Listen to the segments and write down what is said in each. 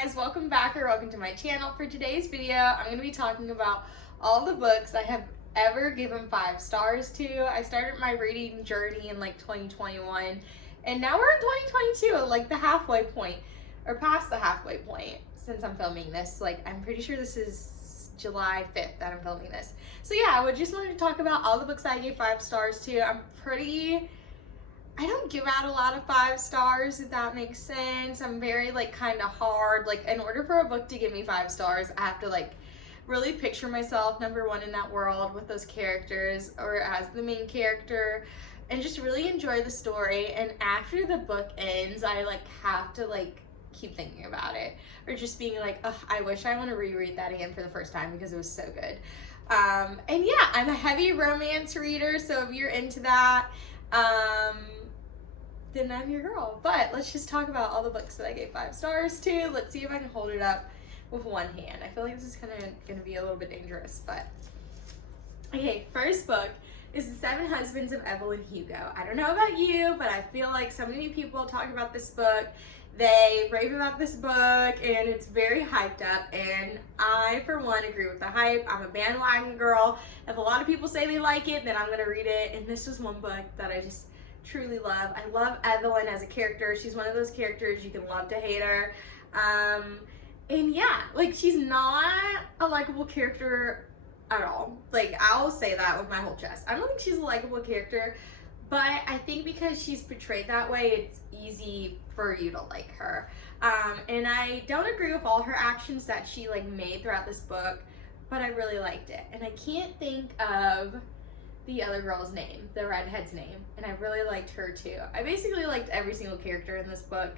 guys, welcome back or welcome to my channel. For today's video, I'm going to be talking about all the books I have ever given 5 stars to. I started my reading journey in like 2021 and now we're in 2022, like the halfway point or past the halfway point since I'm filming this. Like I'm pretty sure this is July 5th that I'm filming this. So yeah, I would just wanted to talk about all the books I gave 5 stars to. I don't give out a lot of 5 stars, if that makes sense. I'm very like kind of hard. Like in order for a book to give me 5 stars, I have to like really picture myself number one in that world with those characters or as the main character and just really enjoy the story. And after the book ends, I like have to like keep thinking about it or just being like, oh, I wish I want to reread that again for the first time because it was so good. And yeah, I'm a heavy romance reader, so if you're into that, then I'm your girl. But let's just talk about all the books that I gave 5 stars to. Let's see if I can hold it up with one hand. I feel like this is kind of going to be a little bit dangerous, but okay, first book is The 7 Husbands of Evelyn Hugo. I don't know about you, but I feel like so many people talk about this book. They rave about this book and it's very hyped up, and I for one agree with the hype. I'm a bandwagon girl. If a lot of people say they like it, then I'm going to read it, and this was one book that I just truly love. I love Evelyn as a character. She's one of those characters you can love to hate her. And yeah, like she's not a likable character at all. Like I'll say that with my whole chest. I don't think she's a likable character, but I think because she's portrayed that way, it's easy for you to like her. And I don't agree with all her actions that she like made throughout this book, but I really liked it. And I can't think of the other girl's name, the redhead's name, and I really liked her too. I basically liked every single character in this book.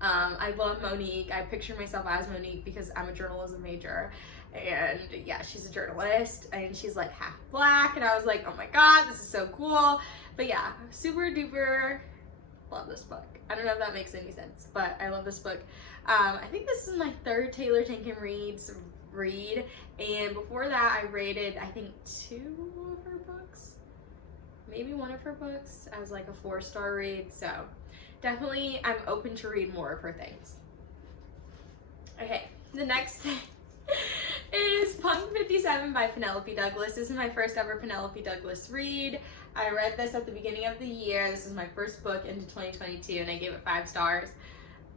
I love Monique. I picture myself as Monique because I'm a journalism major, and yeah, she's a journalist and she's like half black, and I was like, oh my god, this is so cool. But yeah, super duper love this book. I don't know if that makes any sense, but I love this book. I think this is my 3rd Taylor Tinkin read, and before that I rated I think 2 of her books, maybe 1 of her books as like a 4-star read. So definitely I'm open to read more of her things. Okay, the next thing is Punk 57 by Penelope Douglas. This is my first ever Penelope Douglas read. I read this at the beginning of the year. This is my first book into 2022 and I gave it 5 stars.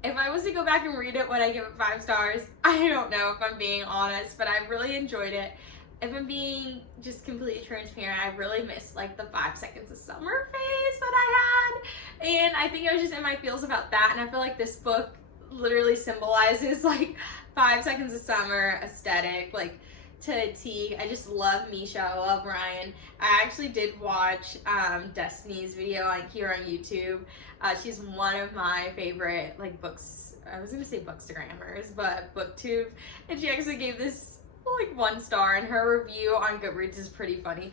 If I was to go back and read it, would I give it 5 stars? I don't know, if I'm being honest, but I really enjoyed it. If I'm being just completely transparent, I really missed like the 5 seconds of summer phase that I had. And I think I was just in my feels about that. And I feel like this book literally symbolizes like 5 seconds of summer aesthetic, like to a T. I just love Misha. I love Ryan. I actually did watch Destiny's video here on YouTube. She's one of my favorite like books. I was gonna say bookstagrammers, but booktube. And she actually gave this like 1 star, and her review on Goodreads is pretty funny.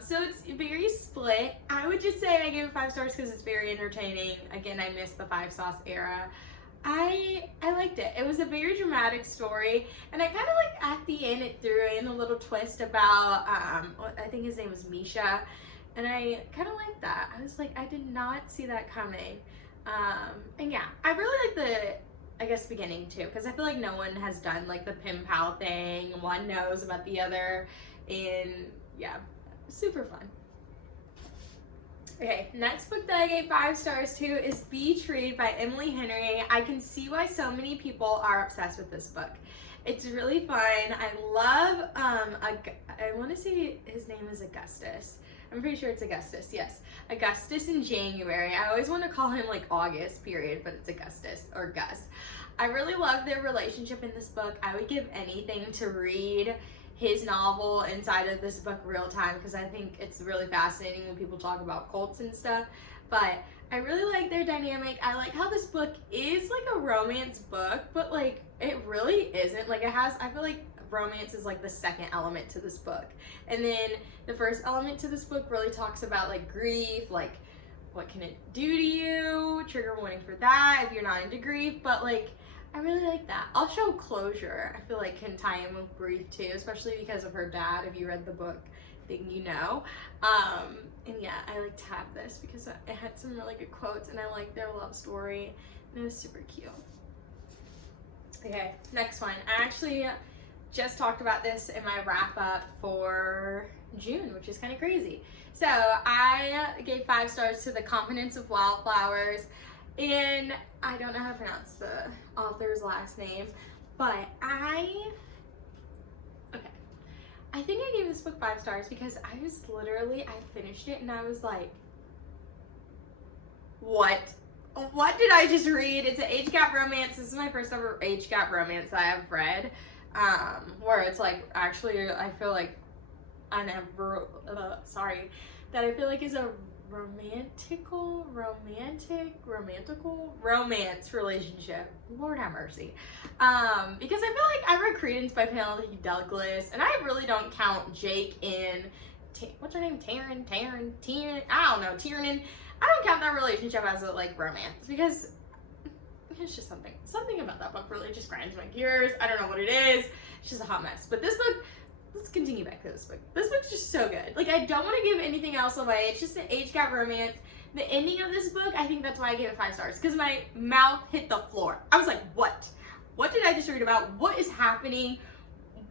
So it's very split. I would just say I gave it 5 stars because it's very entertaining. Again, I missed the 5 sauce era. I liked it. It was a very dramatic story, and I kind of like at the end it threw in a little twist about I think his name was Misha, and I kind of liked that. I was like, I did not see that coming. And yeah, I really like the, I guess, beginning too, because I feel like no one has done like the pen pal thing. One knows about the other, and yeah, super fun. Okay, next book that I gave 5 stars to is Beach Read by Emily Henry. I can see why so many people are obsessed with this book. It's really fun. I love, I want to say his name is Augustus. I'm pretty sure it's Augustus, yes. Augustus in January. I always want to call him like August, period, but it's Augustus or Gus. I really love their relationship in this book. I would give anything to read his novel inside of this book real time because I think it's really fascinating when people talk about cults and stuff. But I really like their dynamic. I like how this book is like a romance book, but like it really isn't. Like it has, I feel like romance is like the 2nd element to this book, and then the first element to this book really talks about like grief, like what can it do to you, trigger warning for that if you're not into grief. But like I really like that. Also closure, I feel like can tie in with grief too, especially because of her dad. If you read the book, then you know. And yeah, I like to have this because it had some really good quotes, and I like their love story, and it was super cute. Okay, next one. I actually just talked about this in my wrap up for June, which is kind of crazy. So I gave 5 stars to The Confidence of Wildflowers, and I don't know how to pronounce the author's last name, but I think I gave this book 5 stars because I finished it and I was like, what? What did I just read? It's an age gap romance. This is my first ever age gap romance that I have read, where it's like, actually, I feel like I feel like is a romance relationship. Lord have mercy. Because I feel like I read Credence by Penelope Douglas, and I really don't count Jake in, what's her name? Tiernan? I don't know, Tiernan. I don't count that relationship as a like romance because it's just something about that book really just grinds my gears. I don't know what it is. It's just a hot mess. But this book, let's continue back to this book. This book's just so good. Like, I don't want to give anything else away. It's just an age gap romance. The ending of this book, I think that's why I gave it 5 stars, because my mouth hit the floor. I was like, what? What did I just read about? What is happening?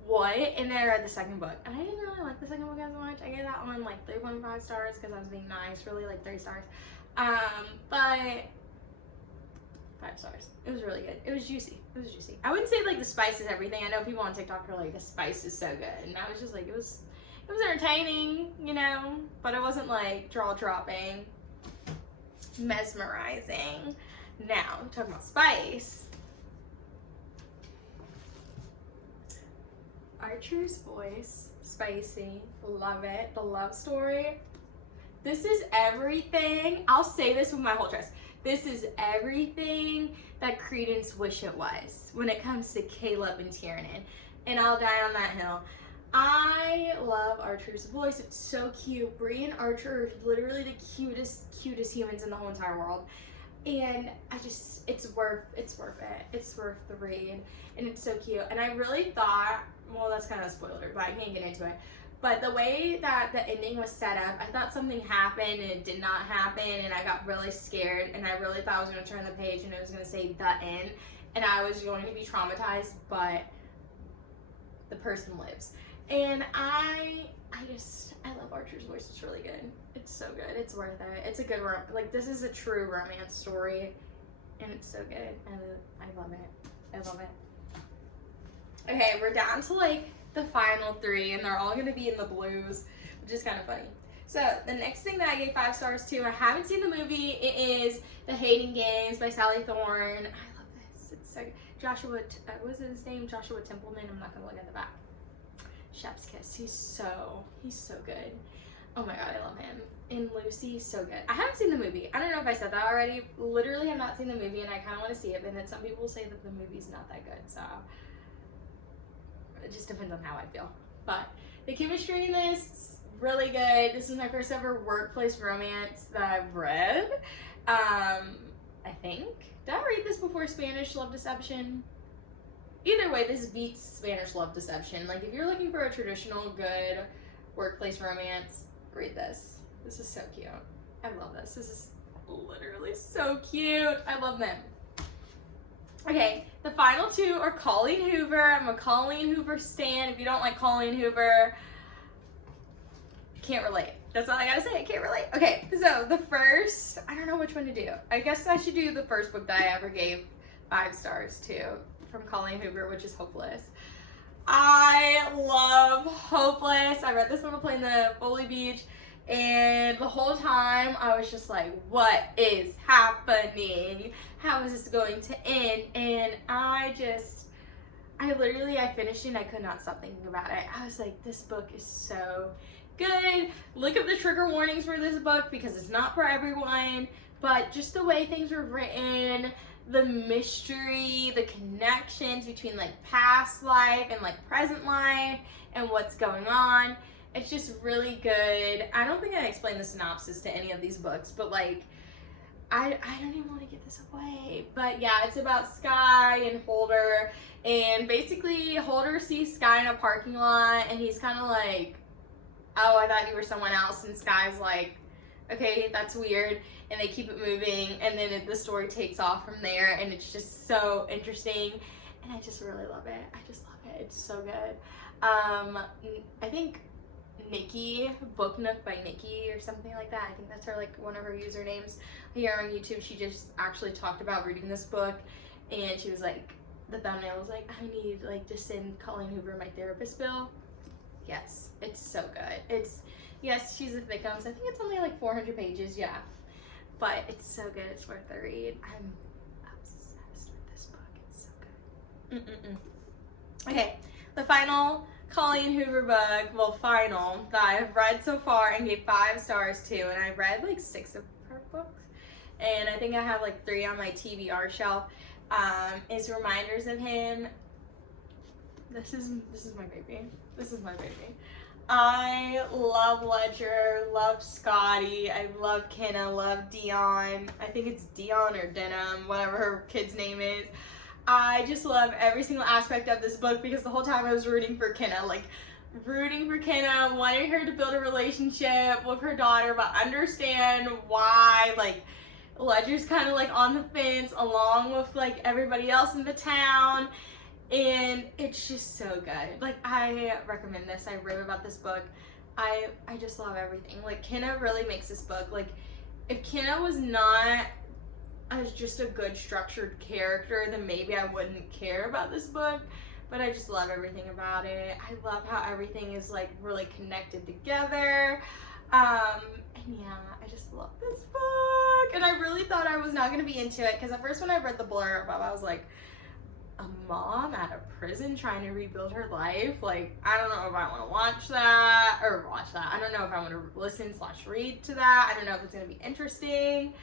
What? And then I read the second book, and I didn't really like the second book as much. I gave that one like 3.5 stars because I was being nice, really like 3 stars. But 5 stars. It was really good. It was juicy. I wouldn't say like the spice is everything. I know people on TikTok are like, the spice is so good, and I was just like, it was entertaining, you know, but it wasn't like jaw dropping, mesmerizing. Now, talking about spice. Archer's Voice, spicy, love it. The love story. This is everything. I'll say this with my whole chest. This is everything that Credence wish it was when it comes to Caleb and Tiernan. And I'll die on that hill. I love Archer's Voice. It's so cute. Bree and Archer are literally the cutest humans in the whole entire world. And it's worth it. It's worth the read. And it's so cute. And I really thought, well, that's kind of a spoiler, but I can't get into it. But the way that the ending was set up, I thought something happened and it did not happen, and I got really scared, and I really thought I was going to turn the page and it was going to say the end, and I was going to be traumatized, but the person lives. And I love Archer's Voice. It's really good. It's so good. It's worth it. It's a good this is a true romance story, and it's so good. I love it. Okay, we're down to like the final 3, and they're all going to be in the blues, which is kind of funny. So the next thing that I gave 5 stars to, I haven't seen the movie. It is The Hating Games by Sally Thorne. I love this. It's so good. Joshua, what's his name? Joshua Templeman. I'm not going to look at the back. Chef's Kiss. He's so good. Oh my god, I love him. And Lucy, so good. I haven't seen the movie. I don't know if I said that already. Literally have not seen the movie, and I kind of want to see it, but then some people say that the movie's not that good, so it just depends on how I feel. But the chemistry in this, really good. This is my first ever workplace romance that I've read. I think. Did I read this before Spanish Love Deception? Either way, this beats Spanish Love Deception. Like, if you're looking for a traditional, good workplace romance, read this. This is so cute. I love this. This is literally so cute. I love them. Okay, the final 2 are Colleen Hoover. I'm a Colleen Hoover stan. If you don't like Colleen Hoover, can't relate. That's all I gotta say. I can't relate. Okay, so the first, I don't know which one to do. I guess I should do the first book that I ever gave 5 stars to from Colleen Hoover, which is Hopeless. I love Hopeless. I read this on the plane to Foley Beach, and the whole time I was just like, what is happening? How is this going to end? And I finished it and I could not stop thinking about it. I was like, this book is so good. Look up the trigger warnings for this book because it's not for everyone, but just the way things were written, the mystery, the connections between like past life and like present life and what's going on. It's just really good. I don't think I explained the synopsis to any of these books, but like, I don't even want to give this away. But yeah, it's about Sky and Holder, and basically Holder sees Sky in a parking lot, and he's kind of like, oh, I thought you were someone else, and Sky's like, okay, that's weird, and they keep it moving, and then the story takes off from there, and it's just so interesting. and I just really love it. I just love it. It's so good. I think Nikki, Book Nook by Nikki or something like that. I think that's her, like, one of her usernames here on YouTube. She just actually talked about reading this book, and she was like, the thumbnail was like, I need, like, to send Colleen Hoover my therapist bill. Yes, it's so good. It's, yes, she's a victim. So I think it's only like 400 pages, yeah. But it's so good. It's worth the read. I'm obsessed with this book. It's so good. Okay, the final Colleen Hoover book, well, final, that I've read so far and gave 5 stars to, and I've read like 6 of her books, and I think I have like 3 on my TBR shelf, is Reminders of Him. This is my baby. This is my baby. I love Ledger, love Scotty, I love Kenna, love Dion. I think it's Dion or Denim, whatever her kid's name is. I just love every single aspect of this book because the whole time I was rooting for Kenna, like rooting for Kenna, wanting her to build a relationship with her daughter, but understand why, like, Ledger's kind of like on the fence along with like everybody else in the town. And it's just so good. Like, I recommend this. I rave about this book. I just love everything. Like, Kenna really makes this book. Like, if Kenna was not as just a good structured character, then maybe I wouldn't care about this book. But I just love everything about it. I love how everything is like really connected together. And yeah, I just love this book. And I really thought I was not going to be into it because at first when I read the blurb, I was like, a mom at a prison trying to rebuild her life, like, I don't know if I want to watch that. I don't know if I want to listen/read to that. I don't know if it's going to be interesting.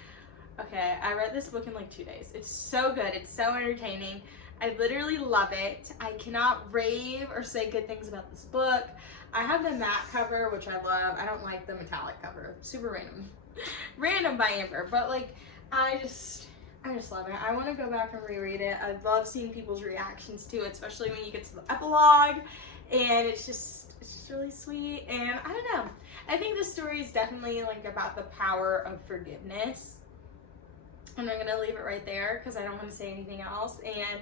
Okay, I read this book in like 2 days. It's so good. It's so entertaining. I literally love it. I cannot rave or say good things about this book. I have the matte cover, which I love. I don't like the metallic cover. Super random. Random by Amber, but like, I just love it. I want to go back and reread it. I love seeing people's reactions to it, especially when you get to the epilogue, and it's just really sweet. And I don't know. I think this story is definitely like about the power of forgiveness. And I'm gonna leave it right there because I don't want to say anything else. And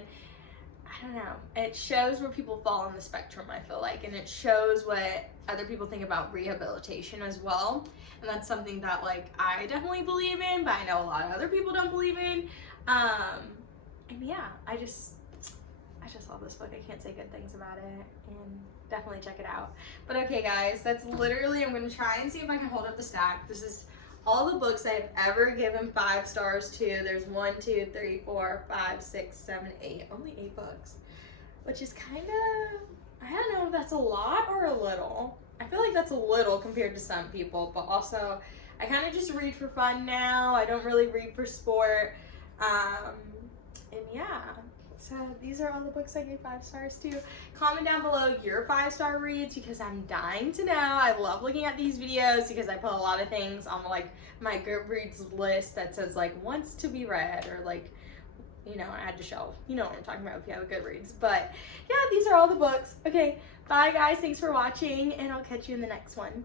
I don't know. It shows where people fall on the spectrum, I feel like, and it shows what other people think about rehabilitation as well. And that's something that, like, I definitely believe in, but I know a lot of other people don't believe in. And yeah, I just love this book. I can't say good things about it, and definitely check it out. But okay, guys, that's literally, I'm gonna try and see if I can hold up the stack. This is all the books I've ever given 5 stars to. There's 1, 2, 3, 4, 5, 6, 7, 8. Only 8 books, which is kind of, I don't know if that's a lot or a little. I feel like that's a little compared to some people, but also I kind of just read for fun now. I don't really read for sport. And yeah, so these are all the books I gave 5 stars to. Comment down below your 5-star reads because I'm dying to know. I love looking at these videos because I put a lot of things on like my Goodreads list that says like wants to be read or like, you know, add to shelf. You know what I'm talking about if you have a Goodreads. But yeah, these are all the books. Okay, bye guys. Thanks for watching, and I'll catch you in the next one.